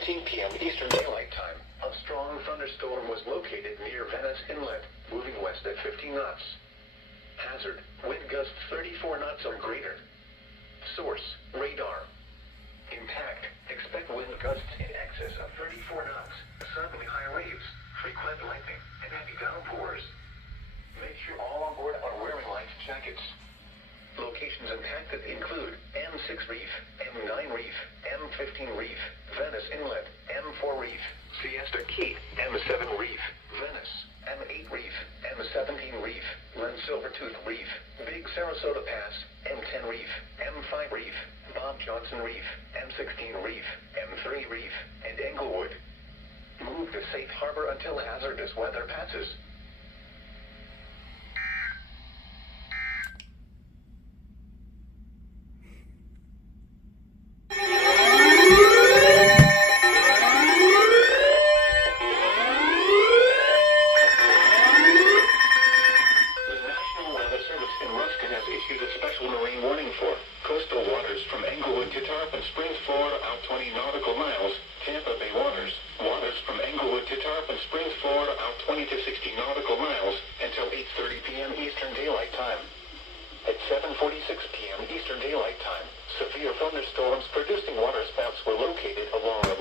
9:17 p.m. Eastern Daylight Time, a strong thunderstorm was located near Venice Inlet, moving west at 15 knots. Hazard, wind gusts 34 knots or greater. Source, radar. Impact, expect wind gusts in excess of 34 knots, suddenly high waves, frequent lightning, and heavy downpours. Make sure all on board are wearing life jackets. Locations impacted include M6 Reef, M9 Reef, M15 Reef, Venice Inlet, M4 Reef, Siesta Key, M7 Reef, Venice, M8 Reef, M17 Reef, Glen Silvertooth Reef, Big Sarasota Pass, M10 Reef, M5 Reef, Bob Johnson Reef, M16 Reef, M3 Reef, and Englewood. Move to safe harbor until hazardous weather passes.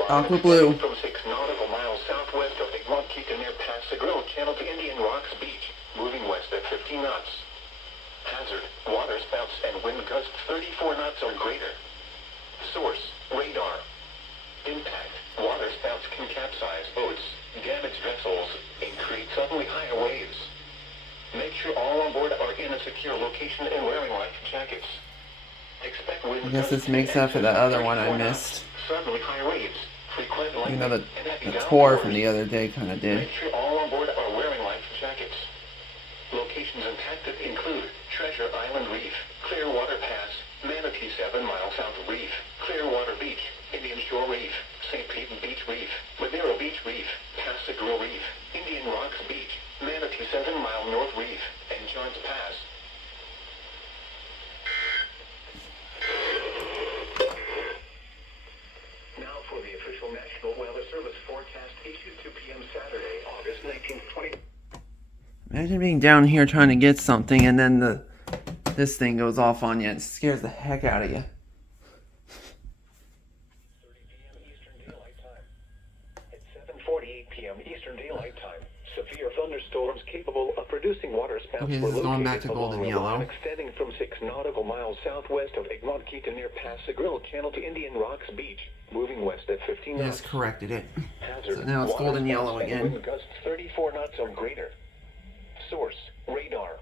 Aqua Blue. From 6 nautical miles southwest of Egmont Keaton near Pass Grill, channel to Indian Rocks Beach, moving west at 15 knots. Hazard, water spouts and wind gusts 34 knots or greater. Source, radar. Impact, water spouts can capsize boats, damage vessels, and create suddenly higher waves. Make sure all on board are in a secure location and wearing life jackets. Expect wind I guess this makes up for the other one I missed. Suddenly high waves. You know, the tour from the other day kind of did. Make sure all on board are wearing life jackets. Locations impacted include Treasure Island Reef, Clearwater Pass, Manatee 7 miles south of Reef, Clearwater Beach, Indian Shore Reef, St. Pete Beach Reef, Madeira Beach Reef, Pass Grill Reef, Indian Rocks Beach, Manatee 7 mile north Reef, and Johns Pass. For the official National Weather Service forecast issued 2 p.m. Saturday, August 19th, 20. Imagine being down here trying to get something and then this thing goes off on you. It scares the heck out of you. 30 p.m. Eastern Daylight Time. At 7:48 p.m. Eastern Daylight Time, severe thunderstorms capable of producing water spouts Okay, were this is going back located to golden along the yellow. line extending from 6 nautical miles southwest of Egmont Keaton near Pass Grill, channel to Indian Rocks Beach. Moving west at 15 knots. Just corrected it. Hazard, So now it's water golden spouts yellow and again. Wind gusts 34 knots or greater. Source, radar.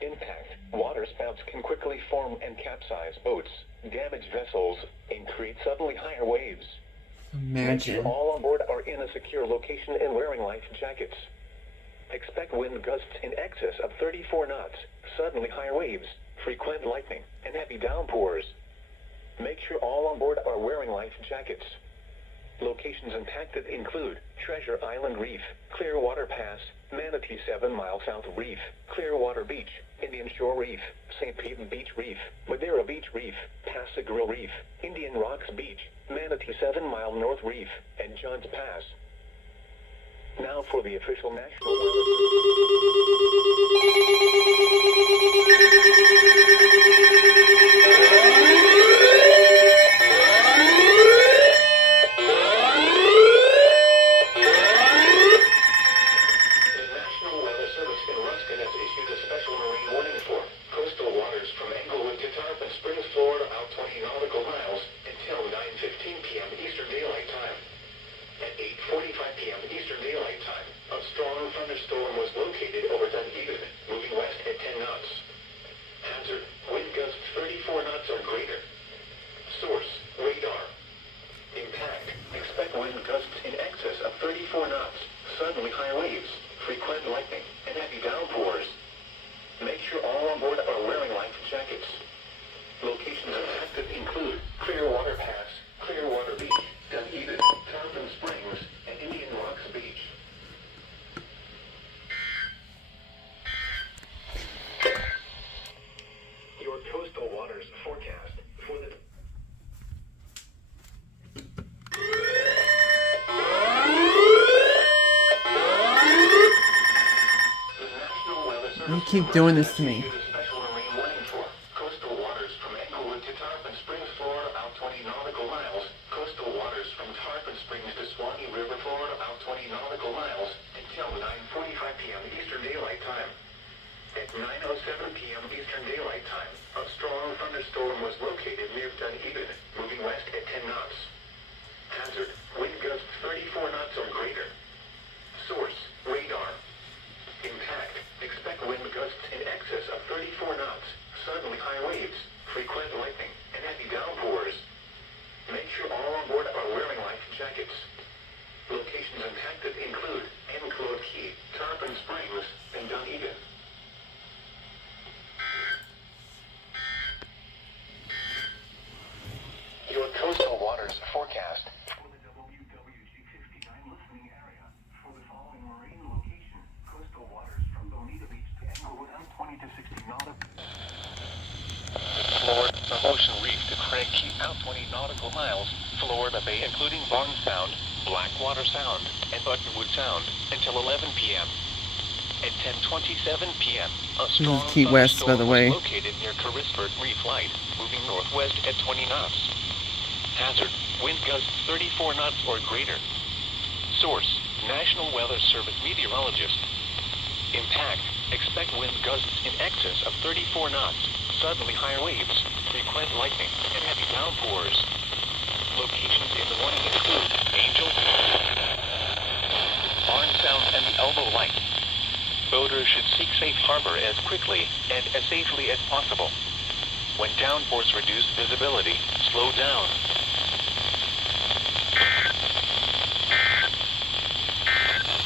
Impact, water spouts can quickly form and capsize boats, damage vessels, and create suddenly higher waves. Make sure Imagine. all on board are in a secure location and wearing life jackets. Expect wind gusts in excess of 34 knots, suddenly higher waves, frequent lightning, and heavy downpours. Make sure all on board are wearing life jackets. Locations impacted include Treasure Island Reef, Clearwater Pass, Manatee 7 miles south of Reef, Clearwater Beach, Indian Shore Reef, St. Pete Beach Reef, Madeira Beach Reef, Pass Grill Reef, Indian Rocks Beach, Manatee 7 mile north Reef, and Johns Pass. Now for the official National Weather Locations impacted include Clearwater Pass, Clearwater Beach, Dunedin, Tarpon Springs, and Indian Rocks Beach. Your coastal waters forecast for the keep doing this to me. Issued a special marine warning for coastal waters from Englewood to Tarpon Springs, Florida, out 20 nautical miles. Coastal waters from Tarpon Springs to Swanee River, Florida, out 20 nautical miles until 9:45 p.m. Eastern Daylight Time. At 9:07 p.m. Eastern Daylight Time, a strong thunderstorm was located near Dunedin, moving west at 10 knots. Hazard, wind gusts 34 knots or greater. Source, radar. Impact, expect wind gusts in excess of 34 knots, suddenly high waves, frequent lightning, and heavy downpours. Make sure all on board are wearing life jackets. Locations impacted include Enclosed Key, Tarpon Springs, and Dunedin. Your coastal waters forecast. For the WWG-59 listening area, for the following marine location, coastal waters from Bonita Beach to Englewood, 20 to 60 nautical. Florida, Ocean Reef to Craig Key, out 20 nautical miles. Florida Bay, including Barnes Sound, Blackwater Sound, and Buttonwood Sound, until 11 p.m. At 10:27 p.m., a strong Key West, by the thunderstorm way. was located near Carisford Reef Light, moving northwest at 20 knots. Hazard, wind gusts 34 knots or greater. Source, National Weather Service meteorologist. Impact, expect wind gusts in excess of 34 knots, suddenly higher waves, frequent lightning, and heavy downpours. Locations in the warning include Angel, Barnes Sound, and the Elbow Light. Boaters should seek safe harbor as quickly and as safely as possible. When downpours reduce visibility, slow down.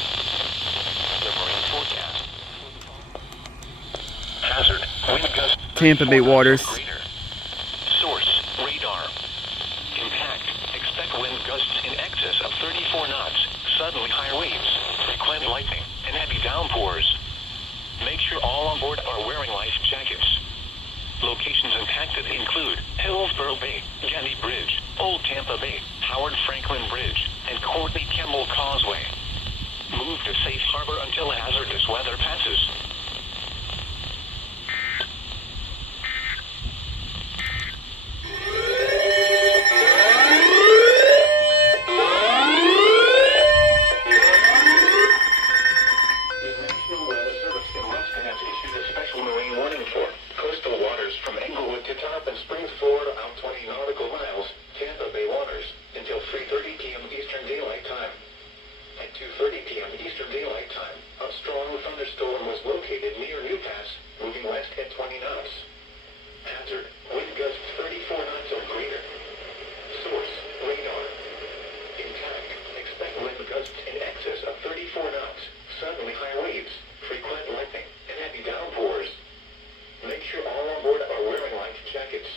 The marine forecast. Hazard, wind gusts Tampa Bay 34 knots or waters. greater. Source, radar. Impact, expect wind gusts in excess of 34 knots, suddenly higher waves, frequent lightning, and heavy downpours. Make sure all on board are wearing life jackets. Locations impacted include Hillsborough Bay, Getty Bridge, Old Tampa Bay, Howard Franklin Bridge, and Courtney Kimball Causeway. Move to safe harbor until hazardous weather passes. The National Weather Service in Ruskin has issued a special marine warning for coastal waters from Englewood to Tarpon Springs, Florida, out 20 nautical miles, Tampa Bay waters, until 3:30 p.m. Eastern Daylight Time. At 2:30 p.m. Eastern Daylight Time, a strong thunderstorm was located near Newpass, moving west at 20 knots. Hazard, wind gusts 34 knots or greater. Source, radar. Impact, expect wind gusts in excess of 34 knots, suddenly high waves, frequent lightning, and heavy downpours. Make sure all on board are wearing life jackets.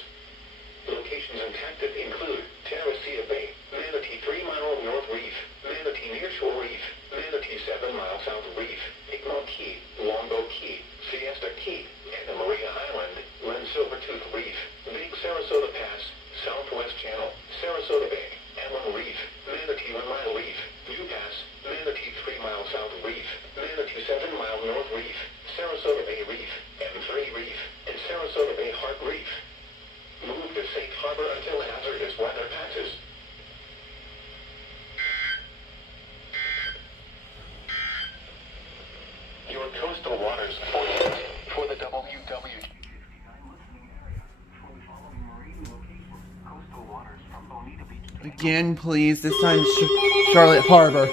Locations impacted include Terracea Bay, Manatee 3 Mile North Reef, Manatee Nearshore Reef, Manatee 7 Mile South Reef, Egmont Key, Longbow Key, Siesta Key, Anna Maria Island, Len Silvertooth Reef, Big Sarasota Pass, Southwest Channel, Sarasota Bay, Allen Reef, Manatee 1 Mile Reef, Newpass, Manatee 3 Mile South Reef, Manatee 7 Mile North Reef, Sarasota Bay Reef, M3 Reef, and Sarasota Bay Heart Reef. Move to safe harbor until hazardous weather passes. Your coastal waters forecast for the WWG. Again, please. This time, Charlotte Harbor.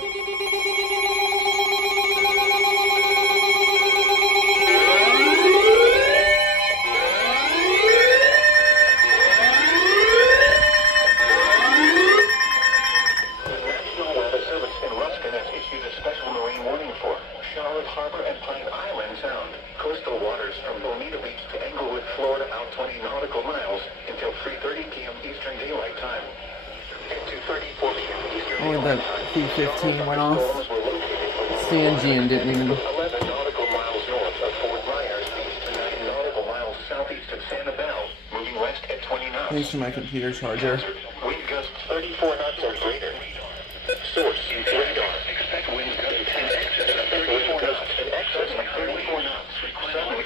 Charlotte Harbor and Pine Island Sound. Coastal waters from Bonita Beach to Englewood, Florida, out 20 nautical miles until 3:30 p.m. Eastern Daylight Time. At 2:34 p.m. Eastern Oh, Daylight that Time, P-15 went off. storms were located along Stangian didn't even... 11 nautical miles north of Fort Myers, east to 9 nautical miles southeast of Sanibel, moving west at 20 knots. Thanks for my computer charger. Wind gusts 34 knots or greater. Source, radar. Expect wind gusts in excess of 34 knots. In excess of 34 knots. Suddenly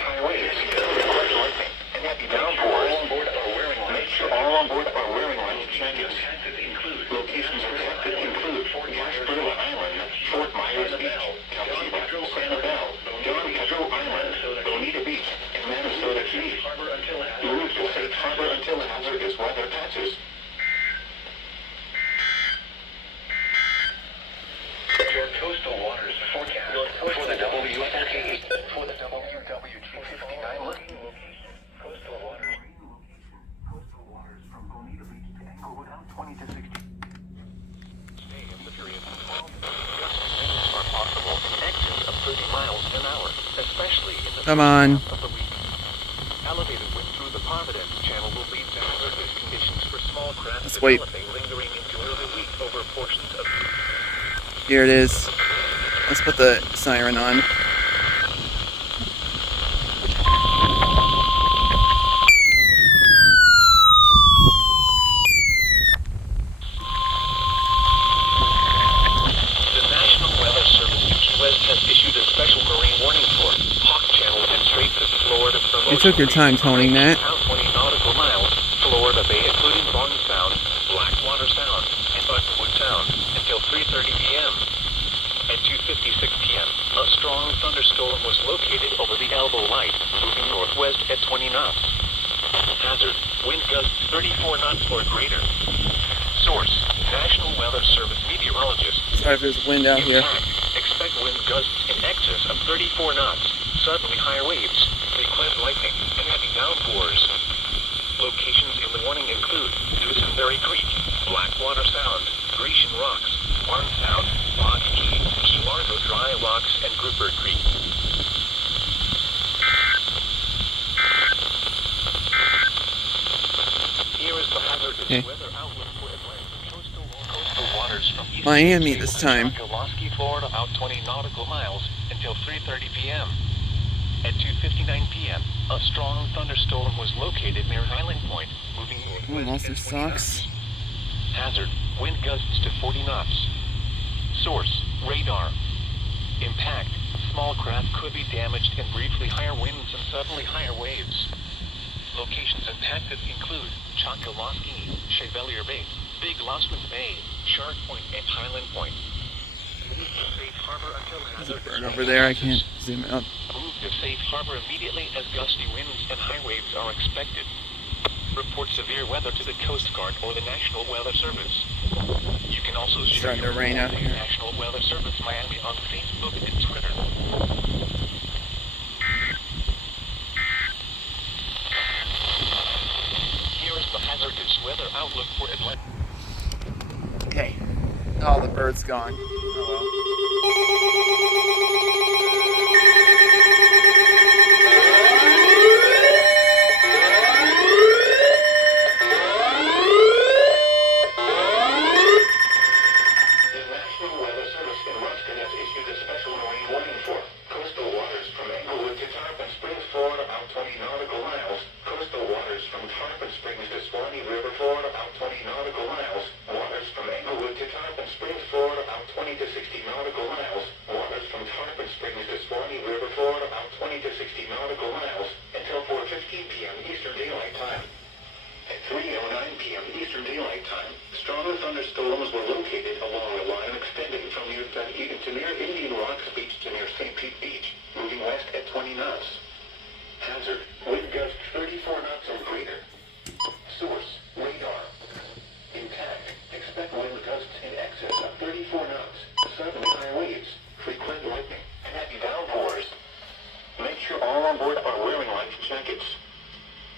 miles an hour, especially in the Come on. first half of the week. Elevated wind through the Providence Channel will lead to hazardous conditions for small craft Let's wait. developing lingering into early week over portions of... Here it is. Let's put the siren on. You took your time toning that. 20 nautical miles, Florida Bay, including Long Sound, Blackwater Sound, and Buttonwood Sound, until 3:30 p.m. At 2:56 p.m., a strong thunderstorm was located over the Elbow Light, moving northwest at 20 knots. Hazard, wind gusts 34 knots or greater. Source, National Weather Service meteorologist. Sorry if there's wind out here. Expect wind gusts in excess of 34 knots, suddenly higher waves, frequent lightning, and heavy downpours. Locations in the warning include Dusenberry Creek, Blackwater Sound, Grecian Rocks, Barn Sound, Bog Key, Key Largo Dry Rocks, and Grouper Creek. Here is the hazardous weather outlook for Atlantic coastal waters from east Miami this time. Florida, about 20 nautical miles until 3:30 p.m. At 2:59 p.m., a strong thunderstorm was located near Highland Point, moving Oh, lost their socks. Hazard, wind gusts to 40 knots. Source, radar. Impact, small craft could be damaged and briefly higher winds and suddenly higher waves. Locations impacted include Chokoloskee, Chevalier Bay, Big Lossman Bay, Shark Point, and Highland Point. Safe harbor until There's a bird over there, I can't zoom out. Move to safe harbor immediately as gusty winds and high waves are expected. Report severe weather to the Coast Guard or the National Weather Service. You can also share Starting to rain out here. National Weather Service Miami on Facebook and Twitter. Here is the hazardous weather outlook for Atlanta. Okay. Oh, the bird's gone. Thunderstorms were located along the line extending from near Dunedin to near Indian Rocks Beach to near St. Pete Beach, moving west at 20 knots. Hazard, wind gusts 34 knots or greater. Source, radar. Impact, expect wind gusts in excess of 34 knots, suddenly high waves, frequent lightning, and heavy downpours. Make sure all on board are wearing life jackets.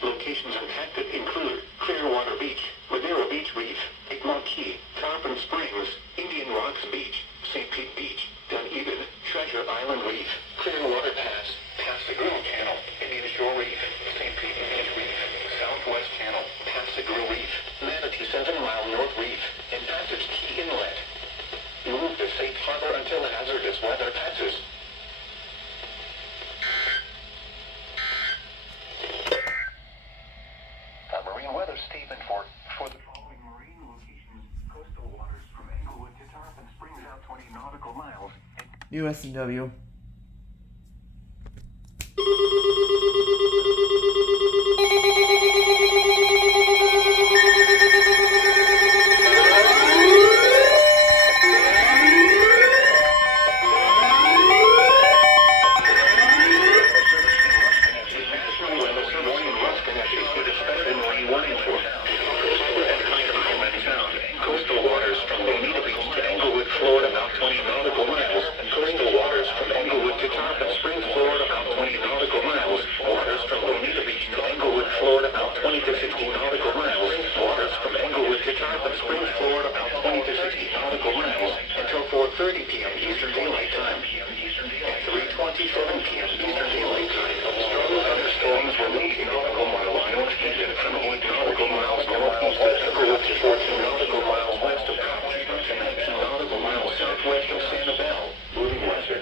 Locations impacted include Clearwater Beach, Madeira Beach Reef, Igmont Key, Tarpon Springs, Indian Rocks Beach, St. Pete Beach, Dunedin, Treasure Island Reef, Clearwater Pass, Pascagoula Channel, Indian Shore Reef, St. Pete Beach Reef, Southwest Channel, Pascagoula Reef, Manatee 7 Mile North Reef, and Passage Key Inlet. Move to safe harbor until hazardous weather passes. Marine weather statement for the following marine locations: coastal waters from Englewood to Tarpon Springs out 20 nautical miles. USW. Coastal waters from Bonita Beach to Englewood, Florida, about 20 nautical miles, and coastal waters from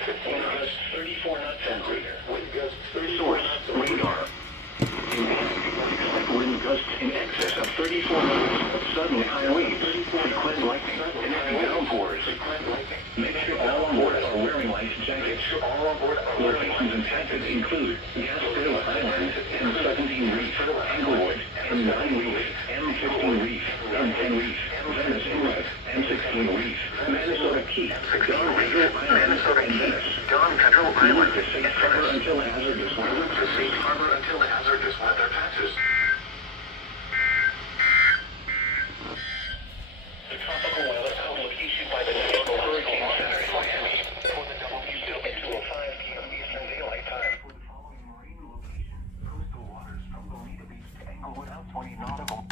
15 knots, 34 knots and greater. Wind gusts 34 knots. Radar. Expect wind gusts in excess of 34 knots. Suddenly high winds, frequent lightning, and heavy downpours. Make sure all on board are wearing life jackets. Locations impacted include Gasville Island, M17 Reef, Englewood, M9 Reef, M15 Reef, M10 Reef, Venice Inlet, M16 Reef, Minnesota Key, Don Pedro Island, and Venice. Don Pedro Island is safe harbor until hazardous weather. The safe harbor until hazardous weather passes. The tropical weather outlook issued by the National Hurricane Center in Miami for the WW 5 p.m. Eastern Daylight Time. For the following marine locations, coastal waters from Bonita Beach to Englewood out 20 nautical.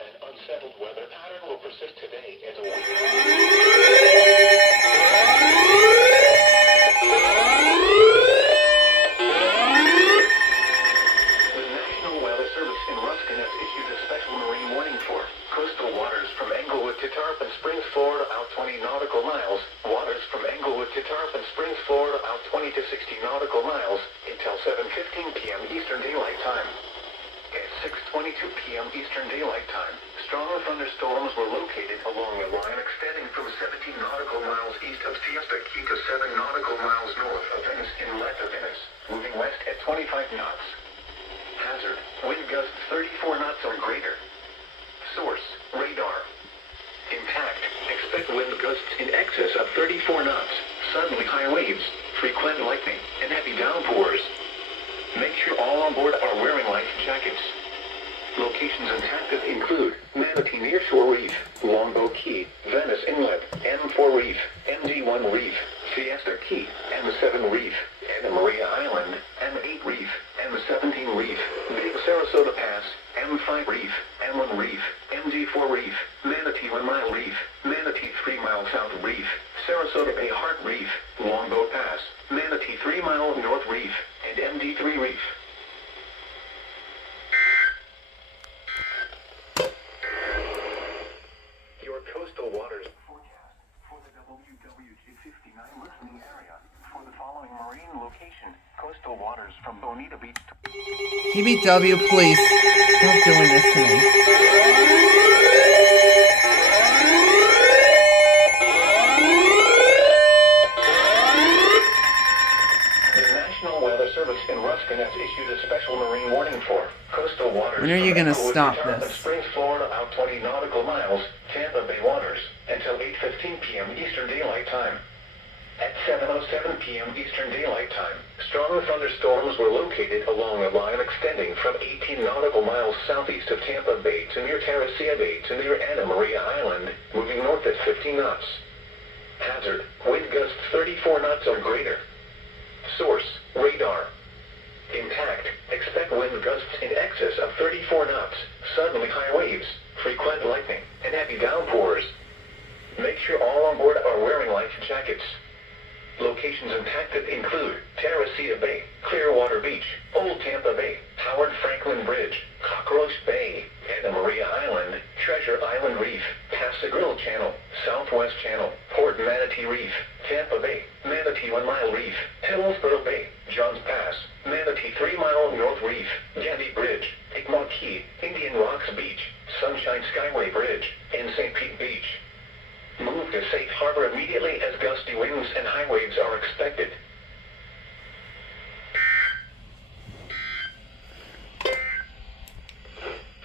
An unsettled weather pattern will persist today and a The National Weather Service in Ruskin has issued a special marine warning for coastal waters from Englewood to Tarpon Springs, Florida, out 20 nautical miles. Waters from Englewood to Tarpon Springs, Florida, out 20 to 60 nautical miles until 7:15 p.m. Eastern Daylight Time. At 6:22 p.m. Eastern Daylight Time, strong thunderstorms were located along the line extending from 17 nautical miles east of Siesta Key to 7 nautical miles north of Venice Inlet to Venice, moving west at 25 knots. Hazard, wind gusts 34 knots or greater. Source, radar. Impact, expect wind gusts in excess of 34 knots, suddenly high waves, frequent lightning, and heavy downpours. Make sure all on board are wearing life jackets. Locations impacted include Manatee Nearshore Reef, Longbow Key, Venice Inlet, M4 Reef, MD1 Reef, Fiesta Key, M7 Reef, Anna Maria Island, M8 Reef, M17 Reef, Big Sarasota Pass, M5 Reef, M1 Reef, MD4 Reef, Manatee 1 Mile Reef, Manatee 3 Mile South Reef, Sarasota Bay Heart Reef, Longbow Pass, Manatee 3 Mile North Reef, and MD3 Reef. Your coastal waters forecast for the WWG59 listening area for the following marine location. Coastal waters from Bonita Beach to TBW, please. Stop doing this to me. the National Weather Service in Ruskin has issued a special marine warning for coastal waters. When are you from gonna Englewood stop to Jonathan this? Springs, Florida, out 20 nautical miles, Tampa Bay waters, until 8:15 p.m. Eastern Daylight Time. At 7:07 p.m. Eastern Daylight Time, strong thunderstorms were located along a line extending from 18 nautical miles southeast of Tampa Bay to near Terracea Bay to near Anna Maria Island, moving north at 15 knots. Hazard, wind gusts 34 knots or greater. Source, radar. Impact, expect wind gusts in excess of 34 knots, suddenly high waves, frequent lightning, and heavy downpours. Make sure all on board are wearing life jackets. Locations impacted include Terracea Bay, Clearwater Beach, Old Tampa Bay, Howard Franklin Bridge, Cockroach Bay, Anna Maria Island, Treasure Island Reef, Pascagoula Channel, Southwest Channel, Port Manatee Reef, Tampa Bay, Manatee 1 Mile Reef, Hillsborough Bay, Johns Pass, Manatee 3 Mile North Reef, Gandy Bridge, Egmont Key, Indian Rocks Beach, Sunshine Skyway Bridge, and St. Pete Beach. Move to safe harbor immediately as gusty winds and high waves are expected.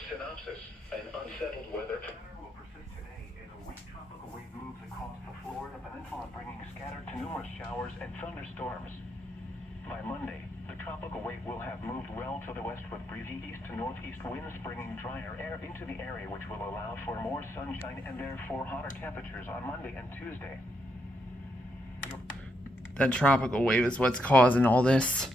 Synopsis. An unsettled weather pattern will persist today as a weak tropical wave moves across the Florida peninsula, bringing scattered to numerous showers and thunderstorms. By Monday, the tropical wave will have moved well to the west with breezy east to northeast winds bringing drier air into the area, which will allow for more sunshine and therefore hotter temperatures on Monday and Tuesday. That tropical wave is what's causing all this.